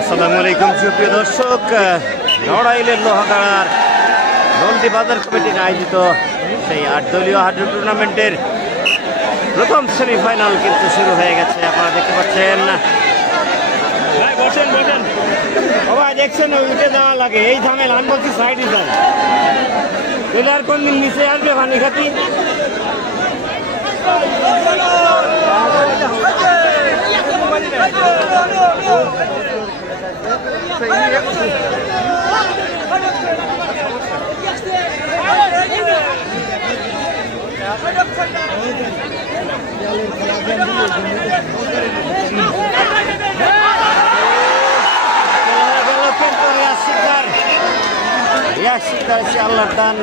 আসসালামু আলাইকুম সুপ্রিয় দর্শক, নড়াইলের লোহাগাড়ার নন্দী বাজার কমিটির আয়োজিত সেই 8 দলীয় হাডুডু টুর্নামেন্টের প্রথম সেমিফাইনাল কিন্তু শুরু হয়ে গেছে। আপনারা দেখতে পাচ্ছেন, বসেন বসেন সবাই দেখছেন, উঠে যাওয়া লাগে এই ঝামেলা। আমি বলছি সাইডে যান, প্লেয়ার কোন দিন নিচে আসবে পানি খাতি। রিয়াজ শিকদার আল্লাহর দান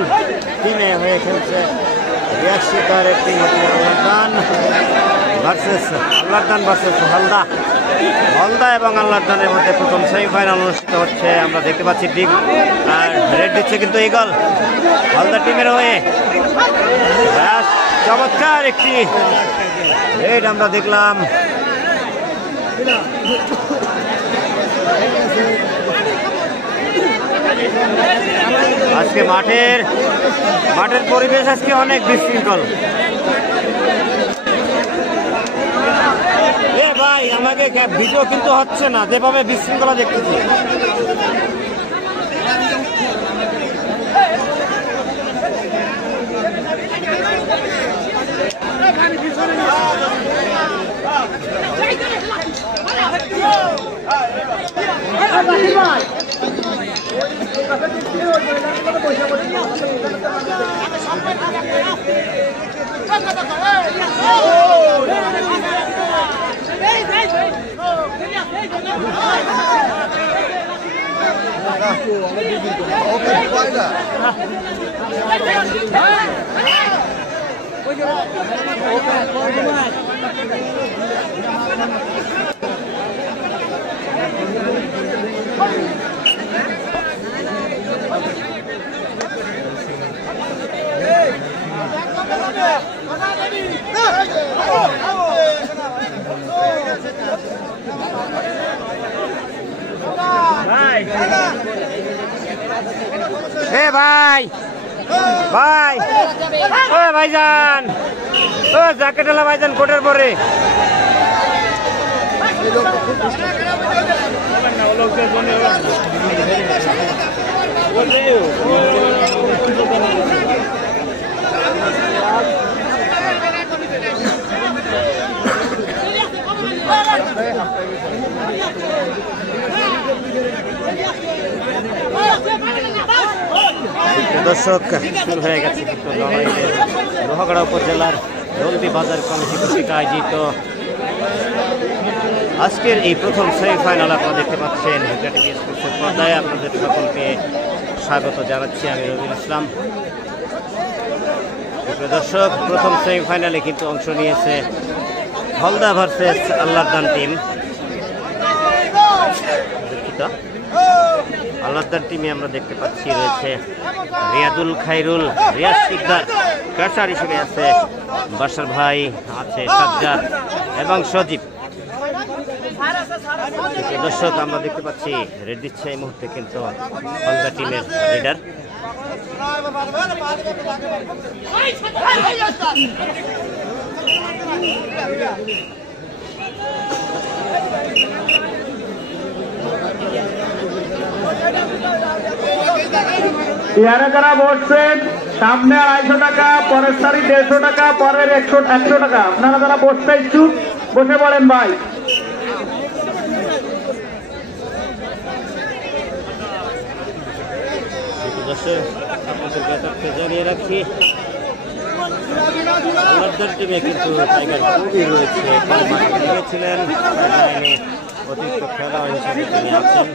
টিমে হয়ে খেলছে। রিয়াজ শিকদারের টিম আল্লাহর দান ভার্সেস আল্লাহর দান ভার্সেস হলদা। হলদা এবং আল্লাহর দানের মধ্যে প্রথম সেমিফাইনাল অনুষ্ঠিত হচ্ছে। আমরা দেখতে পাচ্ছি ডিগ আর রেড দিচ্ছে কিন্তু ইগল হলদা টিমের হয়ে। চমৎকার একটি রেড আমরা দেখলাম। আজকে মাঠের পরিবেশ আজকে অনেক বিশৃঙ্খল। ভাই আমাকে ভিডিও কিন্তু হচ্ছে না, যেভাবে বিশৃঙ্খলা দেখতেছি। ভাই ভাই ও ভাইজান, ও জ্যাকেটওয়ালা ভাইজান কোটের পরে দর্শক শুরু হয়ে গেছে কিন্তু নড়াইলের লোহাগাড়া উপজেলার নন্দী বাজার কমিটি কর্তৃক আয়োজিত আজকের এই প্রথম সেমিফাইনাল। আপনারা দেখতে পাচ্ছেন স্পোর্টসের পর্দায় আপনাদের সকলকে স্বাগত জানাচ্ছি। আমি রবিউল ইসলাম। দর্শক, প্রথম সেমিফাইনালে কিন্তু অংশ নিয়েছে হলদা ভার্সেস আল্লাহর দান টিম। আল্লাহর দান টিমে আমরা দেখতে পাচ্ছি রয়েছে রিয়াদুল খাইরুল, রিয়াজ শিকদার, ক্যাচার হিসেবে আছে বাসার ভাই, আছে সাজ্জাদ এবং সজীব। দর্শক, আমরা দেখতে পাচ্ছি রেড দিচ্ছে এই মুহূর্তে কিন্তু হলদা টিমের লিডার। চেয়ারে যারা বসছেন সামনে 250 টাকা, পরের সারি 150 টাকা, পরের 100 টাকা। আপনারা যারা বসতে ইচ্ছুক বসে পড়েন ভাই। আপনাদেরকে জানিয়ে রাখি, আল্লাহর টিমে কিন্তু টাইগার খুবই রয়েছে, ছিলেন অতিরিক্ত খেলোয়াড় হিসেবে তিনি আছেন।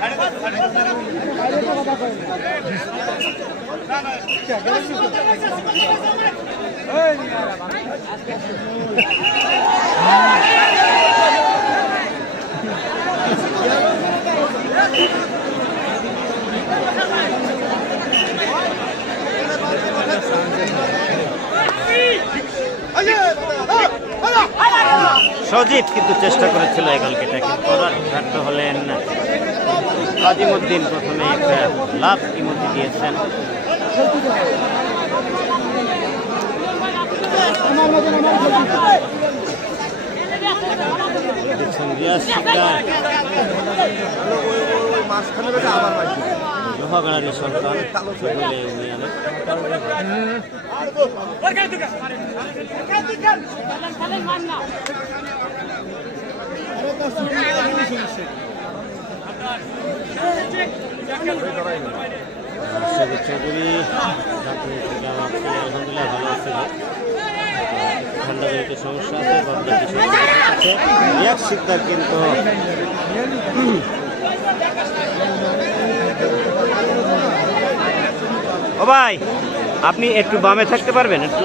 সজীব কিন্তু চেষ্টা করেছিল এই গোলকে ট্যাকেল করার, ব্যর্থ হলেন আজিমউদ্দিন। প্রথমে একটা লাভ ইমতি দিয়েছেন। দেখছেন রিয়াজ শিকদার, লোহাগাড়ানি সন্তান ইউনিয়নে। চৌধুরী আলহামদুলিল্লাহ ভালো আছে, ঠান্ডা জনিত সমস্যা আছে। রিয়াজ শিকদার কিন্তু ও ভাই আপনি একটু বামে থাকতে পারবেন একটু?